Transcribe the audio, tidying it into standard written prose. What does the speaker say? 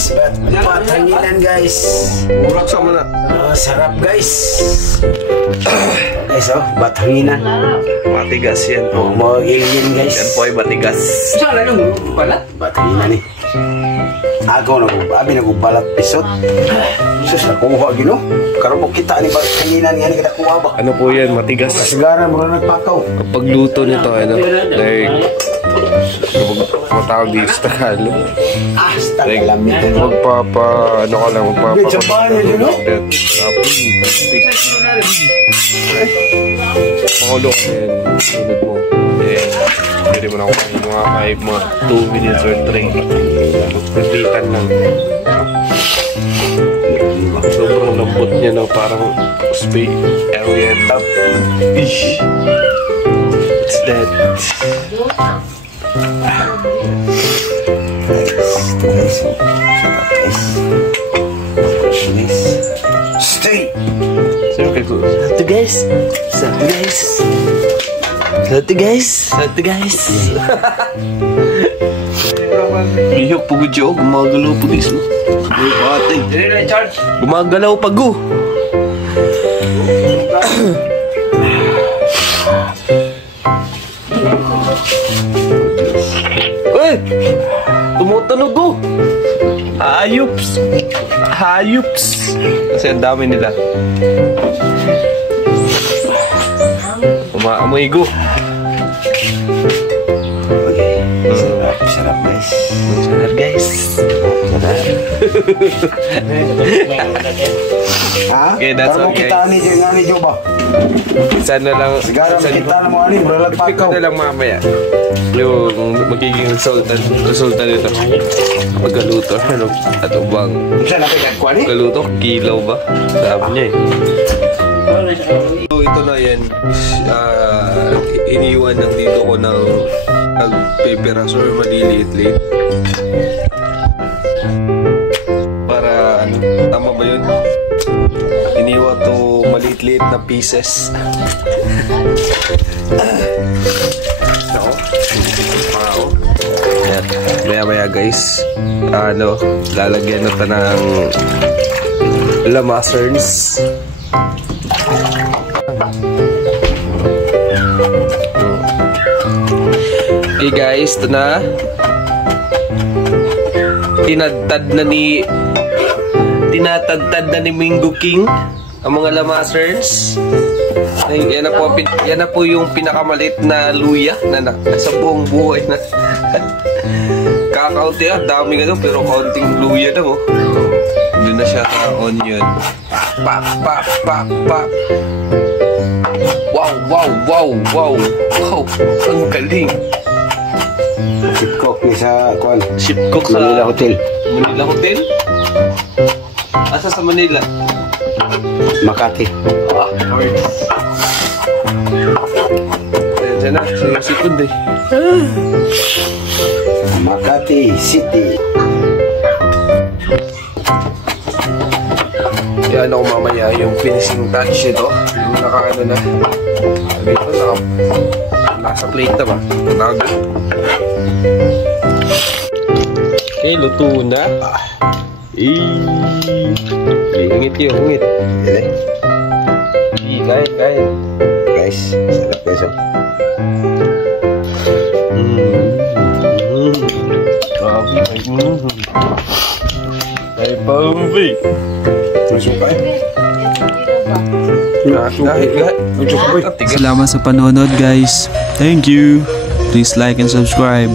guys, batanginan guys. Murag sa mana. Sarap guys. Guys, oh, batanginan. Matigas yan. Oh, magiging guys. Yan po ay matigas. Saan na yung balat? Batanginan eh. Ako abi nagbalat pisot. Sus nakuha gino. Karon mo kita ni batanginan nga ni kada kuha ba. Ano po yan? Matigas. Sigara mo na nagpakaw. Kapag luto nito, ano? Like, matawag dito sa Tagalog. Like, magpapa, ano ka lang, tapos, pakulo ka yan, sunod mo. Then, pwede mo na kumain mga 2 minutes or 3. Naglitan lang. Sobrang lambot niya, no? Parang space area top. Ish. What's that? Stay. Satu guys. Bihok po gudyo, gumagalaw po diso. Gumagalaw pa go. Tumutunog ko. Hayups. Kasi ang dami nila. Umaamoy go. Okay. Sarap guys. Sarap guys. Ha? Okay, that's all guys. Kita ni Jo ba? Sana lang. Sigara kita na mo ani, bro Ikaw na lang mamaya. Yung magiging resulta nito. Pagkaluto, ano? At bang? Saan napagkuha ni? Pagkaluto, kilaw ba? Sabi niya eh. So ito na yan. Iniwan ng dito ko ng nagpipiraso or maliliit-liit. Para ano, tama ba yun? Iniwan to maliit-liit na pieces. Maya guys, ano, lalagyan na ng lamaserns. Okay guys, ito na. Tinatadtad na ni Mingo King ang mga lamaserns. Yan na po yung pinakamalit na luya na nasa buong buhay na. Kakaunti dami nga doon, pero kaunting luya na mo. Doon na siya sa onion. Pak. Wow. Ang galing. Shipcock ni sa kuan. Shipcock sa Manila Hotel. Manila Hotel? Asa sa Manila? Makati. Diyan na, sinusikod eh. Makati City. Yan ako mamaya yung finishing touch nito. Yung nakaano na. Dito nasa plate na ba? Okay, luto na. Hingit yun, hingit. Kain. Guys, sarap guys oh. Ay, Pambi. Salamat sa panonood guys. Thank you. Please like and subscribe.